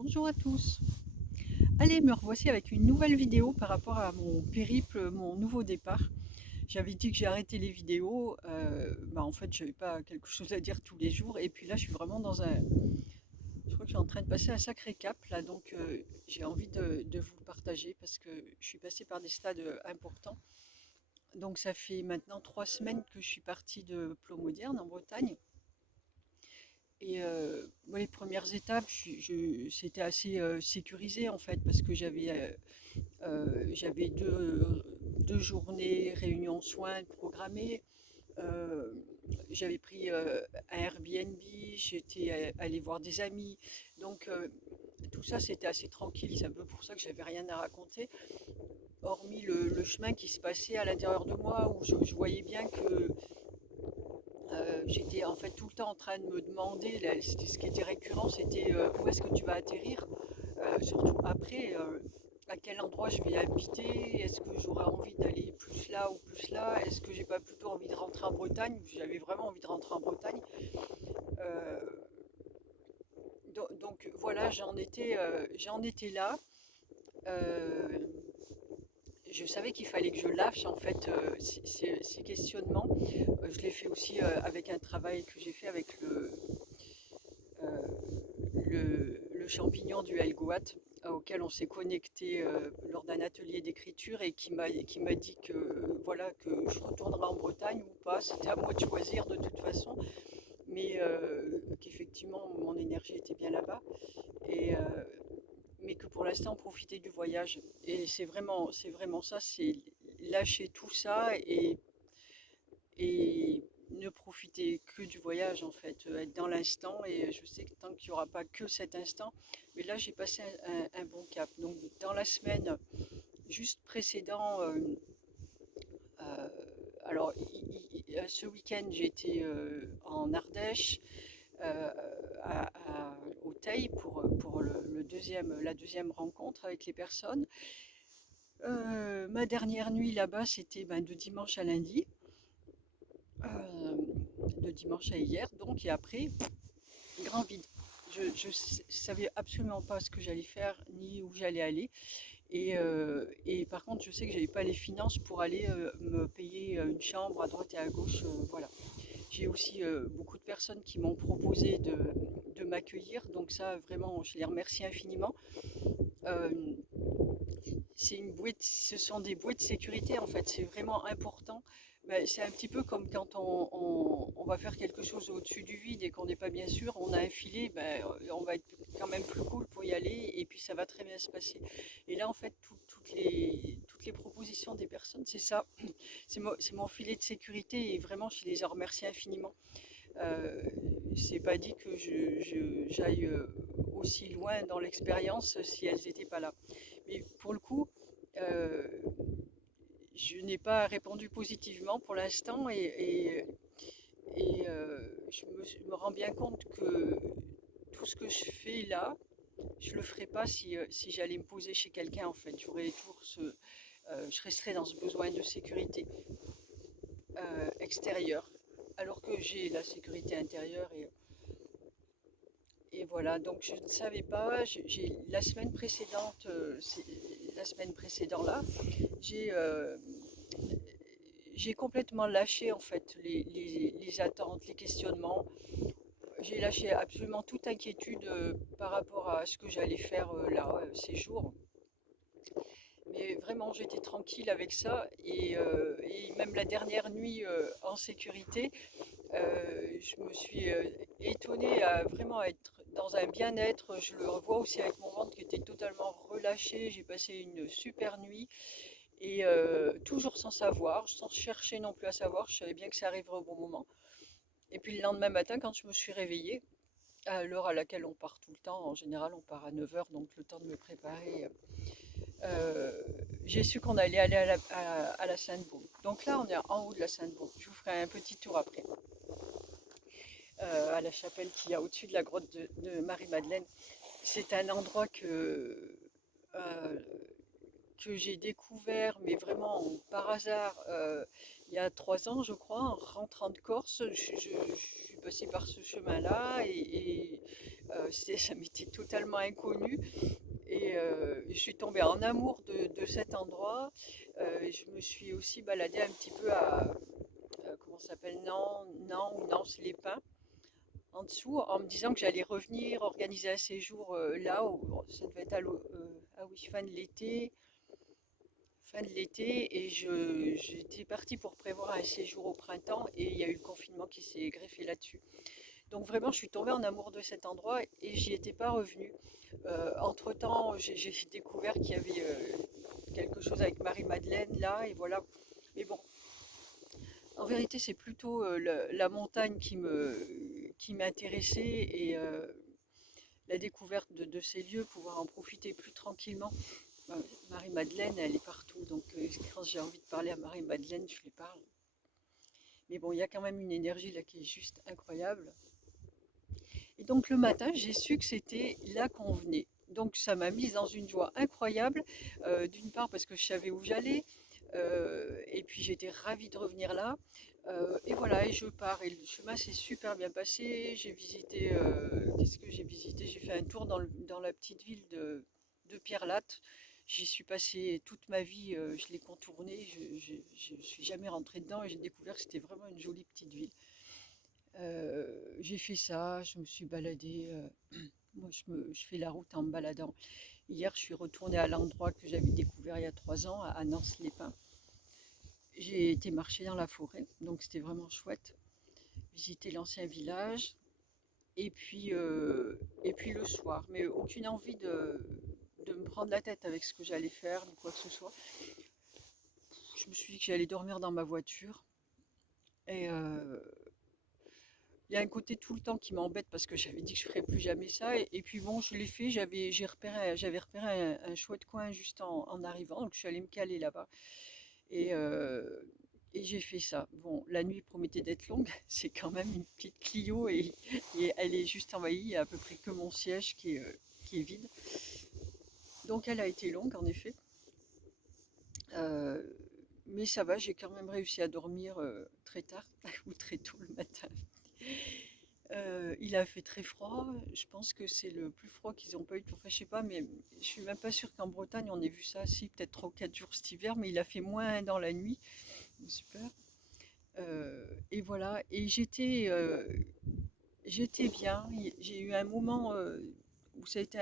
Bonjour à tous. Allez, me revoici avec une nouvelle vidéo par rapport à mon périple, mon nouveau départ. J'avais dit que j'ai arrêté les vidéos. En fait, j'avais pas quelque chose à dire tous les jours. Et puis là, je suis vraiment dans un. Je crois que je suis en train de passer un sacré cap là, donc j'ai envie de vous le partager parce que je suis passée par des stades importants. Donc ça fait maintenant 3 semaines que je suis partie de Plomodiern en Bretagne. Et moi, les premières étapes, c'était assez sécurisé en fait parce que j'avais deux journées réunions soins programmées. Euh, J'avais pris un Airbnb, j'étais allée voir des amis. Donc tout ça, c'était assez tranquille. C'est un peu pour ça que j'avais rien à raconter, hormis le chemin qui se passait à l'intérieur de moi, où je voyais bien que j'étais en fait tout le temps en train de me demander, là, ce qui était récurrent, c'était où est-ce que tu vas atterrir. Surtout après, à quel endroit je vais habiter, est-ce que j'aurais envie d'aller plus là ou plus là, est-ce que j'ai pas plutôt envie de rentrer en Bretagne. J'avais vraiment envie de rentrer en Bretagne. Euh, donc voilà, j'en étais là. Euh, je savais qu'il fallait que je lâche en fait ces questionnements. Je l'ai fait aussi avec un travail que j'ai fait avec euh, le champignon du Helgoat, auquel on s'est connecté lors d'un atelier d'écriture et qui m'a dit que voilà que je retournerai en Bretagne ou pas. C'était à moi de choisir de toute façon, mais qu'effectivement mon énergie était bien là-bas et mais que pour l'instant profiter du voyage. Et c'est vraiment ça, c'est lâcher tout ça et ne profiter que du voyage en fait, être dans l'instant. Et je sais que tant qu'il n'y aura pas que cet instant, mais là j'ai passé un bon cap. Donc dans la semaine juste précédent, euh, alors ce week-end j'étais en Ardèche, euh, au Teil pour la deuxième rencontre avec les personnes. Ma dernière nuit là-bas c'était de dimanche à lundi. euh, de dimanche à hier, donc, et après, grand vide. Je savais absolument pas ce que j'allais faire ni où j'allais aller. Et par contre, je sais que j'avais pas les finances pour aller me payer une chambre à droite et à gauche. Voilà. J'ai aussi beaucoup de personnes qui m'ont proposé de m'accueillir. Donc ça, vraiment, je les remercie infiniment. Euh, ce sont des bouées de sécurité en fait, c'est vraiment important. Ben, c'est un petit peu comme quand on va faire quelque chose au-dessus du vide et qu'on n'est pas bien sûr, on a un filet, ben, on va être quand même plus cool pour y aller et puis ça va très bien se passer. Et là en fait, toutes les propositions des personnes, c'est ça, c'est mon filet de sécurité et vraiment je les en remercie infiniment. Euh, c'est pas dit que j'aille aussi loin dans l'expérience si elles n'étaient pas là. Mais pour le coup, euh, je n'ai pas répondu positivement pour l'instant et je me rends bien compte que tout ce que je fais là, je le ferais pas si j'allais me poser chez quelqu'un en fait. J'aurais toujours je resterais dans ce besoin de sécurité extérieure, alors que j'ai la sécurité intérieure et voilà. Donc je ne savais pas. La semaine précédente, la semaine précédente là, j'ai j'ai complètement lâché en fait les attentes, les questionnements. J'ai lâché absolument toute inquiétude par rapport à ce que j'allais faire là, ces jours. Mais vraiment, j'étais tranquille avec ça. Et même la dernière nuit en sécurité, je me suis étonnée à vraiment être dans un bien-être. Je le revois aussi avec mon ventre qui était totalement relâché. J'ai passé une super nuit. Et toujours sans savoir, sans chercher non plus à savoir, je savais bien que ça arriverait au bon moment. Et puis le lendemain matin, quand je me suis réveillée, à l'heure à laquelle on part tout le temps, en général on part à 9 h, donc le temps de me préparer, euh, j'ai su qu'on allait aller à la Sainte-Baume. Donc là, on est en haut de la Sainte-Baume. Je vous ferai un petit tour après, à la chapelle qu'il y a au-dessus de la grotte de Marie-Madeleine. C'est un endroit euh, que j'ai découvert, mais vraiment par hasard, il y a 3 ans, je crois, en rentrant de Corse. Je suis passée par ce chemin-là ça m'était totalement inconnu. Je suis tombée en amour de cet endroit. Je me suis aussi baladée un petit peu à, comment ça s'appelle, Nantes ou Nance-les-Pins, en dessous, en me disant que j'allais revenir, organiser un séjour là, ça devait être ah oui, fin de l'été, et j'étais partie pour prévoir un séjour au printemps, et il y a eu le confinement qui s'est greffé là-dessus. Donc vraiment, je suis tombée en amour de cet endroit et j'y étais pas revenue. Entre-temps, j'ai découvert qu'il y avait quelque chose avec Marie-Madeleine là, et voilà. Mais bon, en vérité, c'est plutôt la montagne qui m'intéressait, et la découverte de ces lieux, pouvoir en profiter plus tranquillement. Marie-Madeleine, elle est partout, donc quand j'ai envie de parler à Marie-Madeleine, je lui parle. Mais bon, il y a quand même une énergie là qui est juste incroyable. Et donc le matin, j'ai su que c'était là qu'on venait. Donc ça m'a mise dans une joie incroyable, d'une part parce que je savais où j'allais, et puis j'étais ravie de revenir là. Et voilà, et je pars. Et le chemin s'est super bien passé. J'ai visité, qu'est-ce que j'ai visité? J'ai fait un tour dans la petite ville de Pierre-Latte. J'y suis passée toute ma vie, je l'ai contournée, je ne suis jamais rentrée dedans, et j'ai découvert que c'était vraiment une jolie petite ville. J'ai fait ça, je me suis baladée. Moi, je fais la route en me baladant. Hier, je suis retournée à l'endroit que j'avais découvert il y a 3 ans, à Nance-les-Pins. J'ai été marcher dans la forêt, donc c'était vraiment chouette. Visiter l'ancien village, et puis le soir. Mais aucune envie de me prendre la tête avec ce que j'allais faire, ni quoi que ce soit. Je me suis dit que j'allais dormir dans ma voiture. Et il y a un côté tout le temps qui m'embête parce que j'avais dit que je ferais plus jamais ça. Et puis bon, je l'ai fait, j'avais repéré un chouette coin juste en arrivant, donc je suis allée me caler là-bas. Et, euh, et j'ai fait ça. Bon, la nuit promettait d'être longue, c'est quand même une petite Clio, et elle est juste envahie, il y a à peu près que mon siège qui est vide. Donc elle a été longue en effet. Euh, mais ça va, j'ai quand même réussi à dormir très tard ou très tôt le matin. Il a fait très froid. Je pense que c'est le plus froid qu'ils n'ont pas eu. Enfin, je sais pas, mais je suis même pas sûre qu'en Bretagne on ait vu ça. Si, peut-être 3 ou 4 jours cet hiver, mais il a fait moins dans la nuit. Super. Et voilà. Et j'étais bien. J'ai eu un moment où ça a été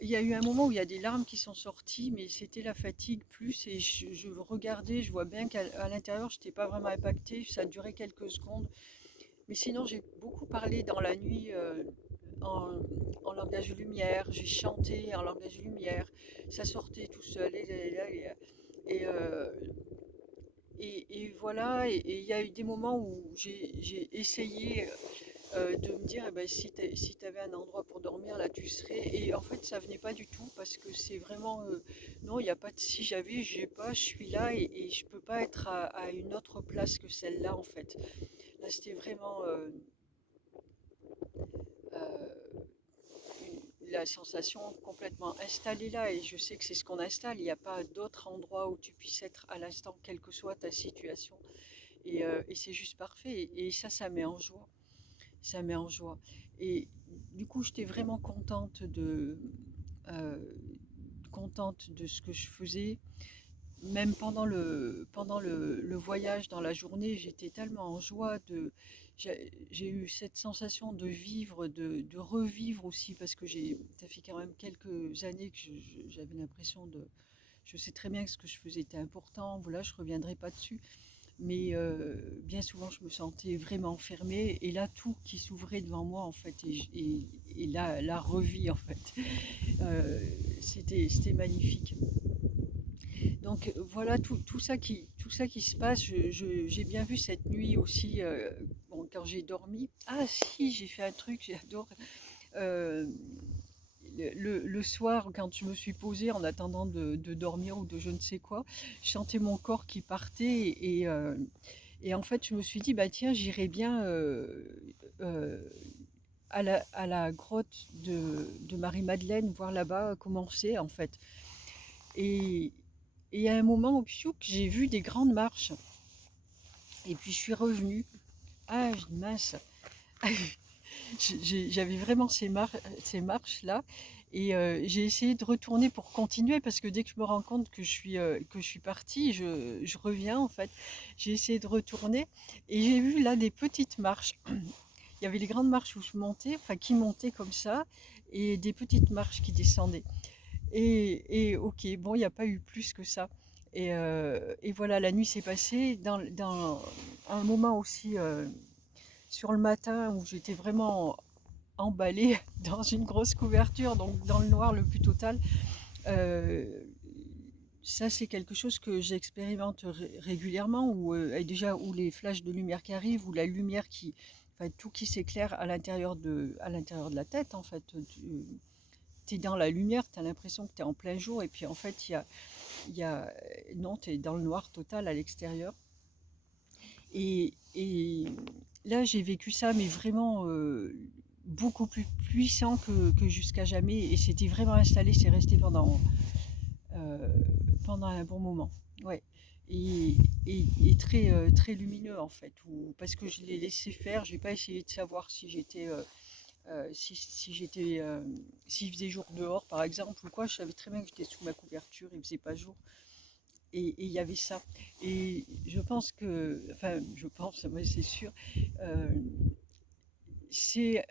il y a eu un moment où il y a des larmes qui sont sorties, mais c'était la fatigue plus. Et je regardais, je vois bien qu'à l'intérieur, je n'étais pas vraiment impactée. Ça a duré quelques secondes. Mais sinon, j'ai beaucoup parlé dans la nuit en, en langage de lumière. J'ai chanté en langage de lumière. Ça sortait tout seul. Et, euh, et voilà. Et il y a eu des moments où j'ai essayé de me dire, eh ben, si tu avais un endroit pour dormir, là, tu serais. Et en fait, ça venait pas du tout parce que c'est vraiment. Non, il n'y a pas de si j'avais, j'ai pas, je suis là, et je peux pas être à une autre place que celle-là, en fait. Là, c'était vraiment euh, la sensation complètement installée là, et je sais que c'est ce qu'on installe. Il n'y a pas d'autre endroit où tu puisses être à l'instant, quelle que soit ta situation. Et c'est juste parfait. Et ça met en joie. Ça met en joie. Et du coup, j'étais vraiment euh, contente de ce que je faisais. Même pendant le voyage dans la journée, j'étais tellement en joie j'ai eu cette sensation de vivre, de revivre aussi, parce que ça fait quand même quelques années que j'avais l'impression je sais très bien que ce que je faisais était important, voilà, je ne reviendrai pas dessus, mais bien souvent je me sentais vraiment enfermée, et là tout qui s'ouvrait devant moi en fait, et la revie en fait. Euh, c'était magnifique. Donc voilà tout ça qui se passe. J'ai bien vu cette nuit aussi, bon, quand j'ai dormi. Ah si, j'ai fait un truc, j'adore. Euh, le soir, quand je me suis posée en attendant de dormir ou de je ne sais quoi, je sentais mon corps qui partait, et en fait je me suis dit, bah tiens, j'irai bien euh, à la grotte de Marie-Madeleine, voir là-bas comment c'est en fait. Et, et à un moment, au piouk, j'ai vu des grandes marches. Et puis je suis revenue. Ah, je dis mince. J'avais vraiment ces marches-là. Et j'ai essayé de retourner pour continuer parce que dès que je me rends compte que je suis partie, je reviens en fait. J'ai essayé de retourner et j'ai vu là des petites marches. Il y avait les grandes marches où je montais, enfin qui montaient comme ça, et des petites marches qui descendaient. Et ok, bon, il n'y a pas eu plus que ça. Et voilà, la nuit s'est passée dans un moment aussi sur le matin où j'étais vraiment emballée dans une grosse couverture, donc dans le noir le plus total. Euh, Ça, c'est quelque chose que j'expérimente régulièrement, et déjà où les flashs de lumière qui arrivent, ou la lumière enfin, tout qui s'éclaire à l'intérieur de la tête, en fait. Tu es dans la lumière, tu as l'impression que tu es en plein jour, et puis en fait, il y a, non, tu es dans le noir total à l'extérieur. Et là, j'ai vécu ça, mais vraiment beaucoup plus puissant que jusqu'à jamais, et c'était vraiment installé, c'est resté euh, pendant un bon moment. Ouais. Et, et très, très lumineux en fait, parce que je l'ai laissé faire, j'ai pas essayé de savoir si j'étais si j'étais s'il faisait jour dehors par exemple ou quoi, je savais très bien que j'étais sous ma couverture, il faisait pas jour, et il y avait ça. Et je pense que, enfin je pense, moi c'est sûr, euh, c'est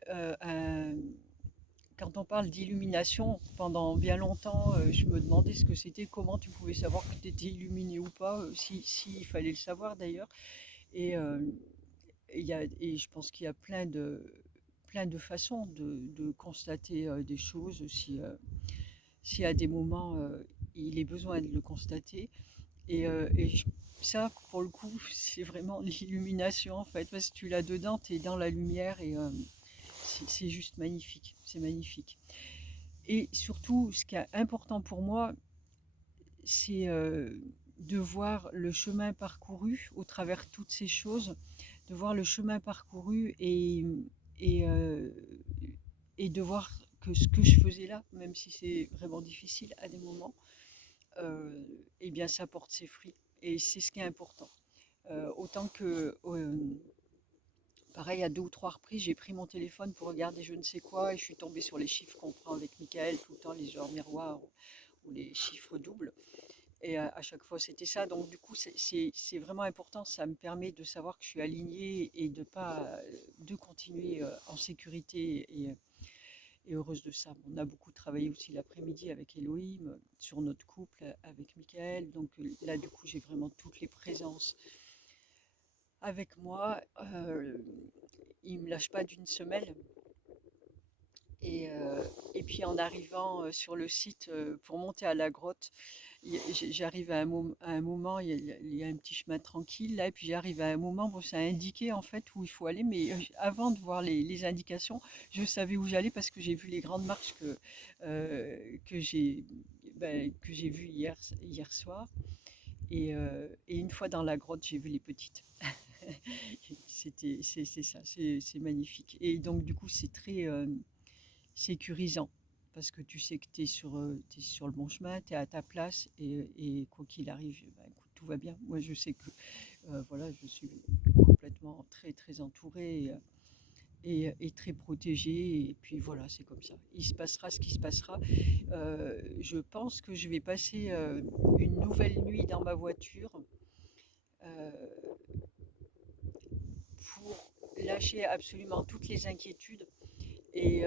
quand on parle d'illumination, pendant bien longtemps, je me demandais ce que c'était, comment tu pouvais savoir que tu étais illuminé ou pas, si il fallait le savoir d'ailleurs. Et, et je pense qu'il y a plein de façons de constater des choses si à des moments il est besoin de le constater. Et ça, pour le coup, c'est vraiment l'illumination en fait, parce que tu l'as dedans, tu es dans la lumière, et c'est juste magnifique, c'est magnifique. Et surtout, ce qui est important pour moi, c'est de voir le chemin parcouru au travers toutes ces choses, de voir le chemin parcouru, et, euh, et de voir que ce que je faisais là, même si c'est vraiment difficile à des moments, eh bien ça porte ses fruits. Et c'est ce qui est important. Autant que, pareil, à deux ou trois reprises, j'ai pris mon téléphone pour regarder je ne sais quoi, et je suis tombée sur les chiffres qu'on prend avec Michael tout le temps, les heures miroirs ou les chiffres doubles. Et à chaque fois, c'était ça. Donc, du coup, c'est vraiment important. Ça me permet de savoir que je suis alignée et de pas de continuer en sécurité, et heureuse de ça. On a beaucoup travaillé aussi l'après-midi avec Elohim sur notre couple avec Michael. Donc là, du coup, j'ai vraiment toutes les présences avec moi. Il me lâche pas d'une semelle. Et, euh, et puis en arrivant sur le site pour monter à la grotte, j'arrive à un moment, il y a un petit chemin tranquille là, et puis j'arrive à un moment, bon, ça a indiqué en fait où il faut aller, mais avant de voir les indications, je savais où j'allais parce que j'ai vu les grandes marches que j'ai que j'ai vues hier soir, et une fois dans la grotte, j'ai vu les petites. C'est ça, c'est magnifique. Et donc du coup, c'est très sécurisant parce que tu sais que t'es sur le bon chemin, tu es à ta place, et quoi qu'il arrive, bah, écoute, tout va bien. Moi, je sais que voilà, je suis complètement très très entourée, et très protégée, et puis voilà, c'est comme ça. Il se passera ce qui se passera. Je pense que je vais passer une nouvelle nuit dans ma voiture euh, pour lâcher absolument toutes les inquiétudes, et,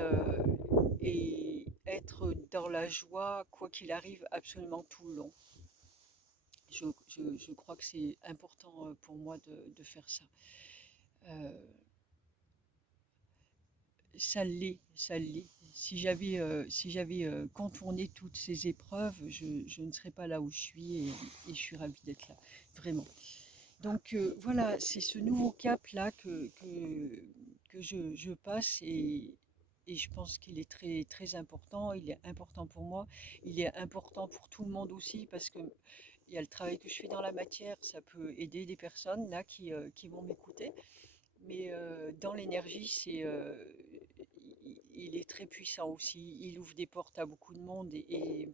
et être dans la joie, quoi qu'il arrive, absolument tout le long. Je crois que c'est important pour moi de faire ça. Euh, Ça l'est, ça l'est. Si j'avais contourné toutes ces épreuves, je ne serais pas là où je suis, et je suis ravie d'être là, vraiment. Donc voilà, c'est ce nouveau cap-là que je passe, et je pense qu'il est très, très important. Il est important pour moi, il est important pour tout le monde aussi, parce que il y a le travail que je fais dans la matière, ça peut aider des personnes là qui vont m'écouter. Mais dans l'énergie, il est très puissant aussi. Il ouvre des portes à beaucoup de monde, et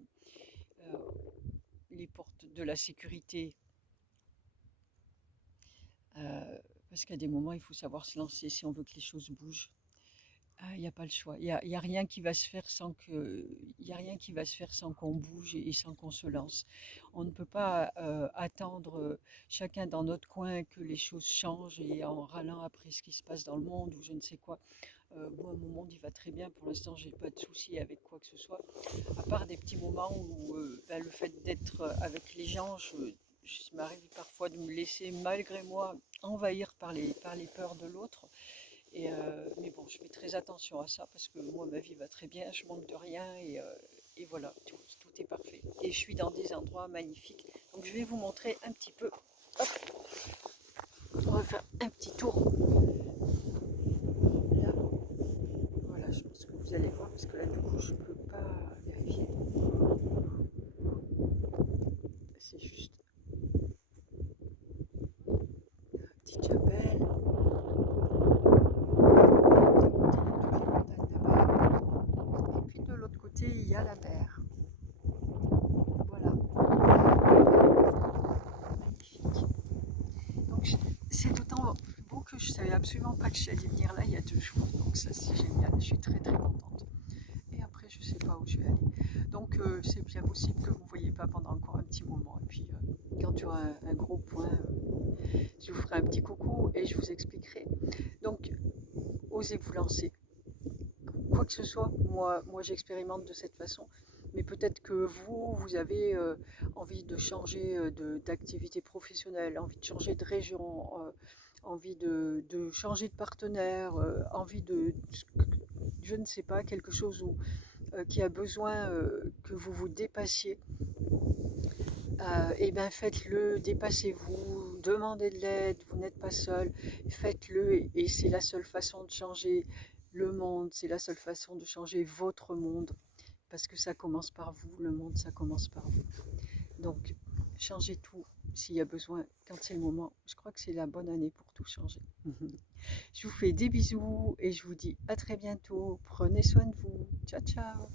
les portes de la sécurité, parce qu'à des moments, il faut savoir se lancer si on veut que les choses bougent. Il n'y a pas le choix. Il y a rien qui va se faire sans que, il y a rien qui va se faire sans qu'on bouge et sans qu'on se lance. On ne peut pas attendre chacun dans notre coin que les choses changent et en râlant après ce qui se passe dans le monde ou je ne sais quoi. Moi, mon monde, il va très bien. Pour l'instant, j'ai pas de soucis avec quoi que ce soit. À part des petits moments où le fait d'être avec les gens, il m'arrive parfois de me laisser malgré moi envahir par les peurs de l'autre. Mais bon, je fais très attention à ça parce que moi, ma vie va très bien, je manque de rien et voilà, tout est parfait. Et je suis dans des endroits magnifiques. Donc je vais vous montrer un petit peu. Hop, on va faire un petit tour. Là, voilà, je pense que vous allez voir parce que là, du coup, je ne peux pas vérifier. C'est juste une petite chapelle. Et puis de l'autre côté, il y a la mer. Voilà, magnifique. Donc c'est d'autant plus beau que je ne savais absolument pas que j'allais venir là il y a 2 jours. Donc ça c'est génial, je suis très très contente. Et après je ne sais pas où je vais aller. Donc c'est bien possible que vous ne voyez pas pendant encore un petit moment. Et puis quand tu auras un gros point, je vous ferai un petit coucou et je vous expliquerai. Donc osez vous lancer. Quoi que ce soit, moi j'expérimente de cette façon. Mais peut-être que vous avez envie de changer d'activité professionnelle, envie de changer de région, envie de changer de partenaire, envie je ne sais pas, quelque chose qui a besoin que vous vous dépassiez. Et bien faites-le, dépassez-vous, demandez de l'aide, vous n'êtes pas seul, faites-le et c'est la seule façon de changer le monde, c'est la seule façon de changer votre monde, parce que ça commence par vous, le monde ça commence par vous. Donc changez tout s'il y a besoin, quand c'est le moment. Je crois que c'est la bonne année pour tout changer. Je vous fais des bisous et je vous dis à très bientôt. Prenez soin de vous. Ciao ciao.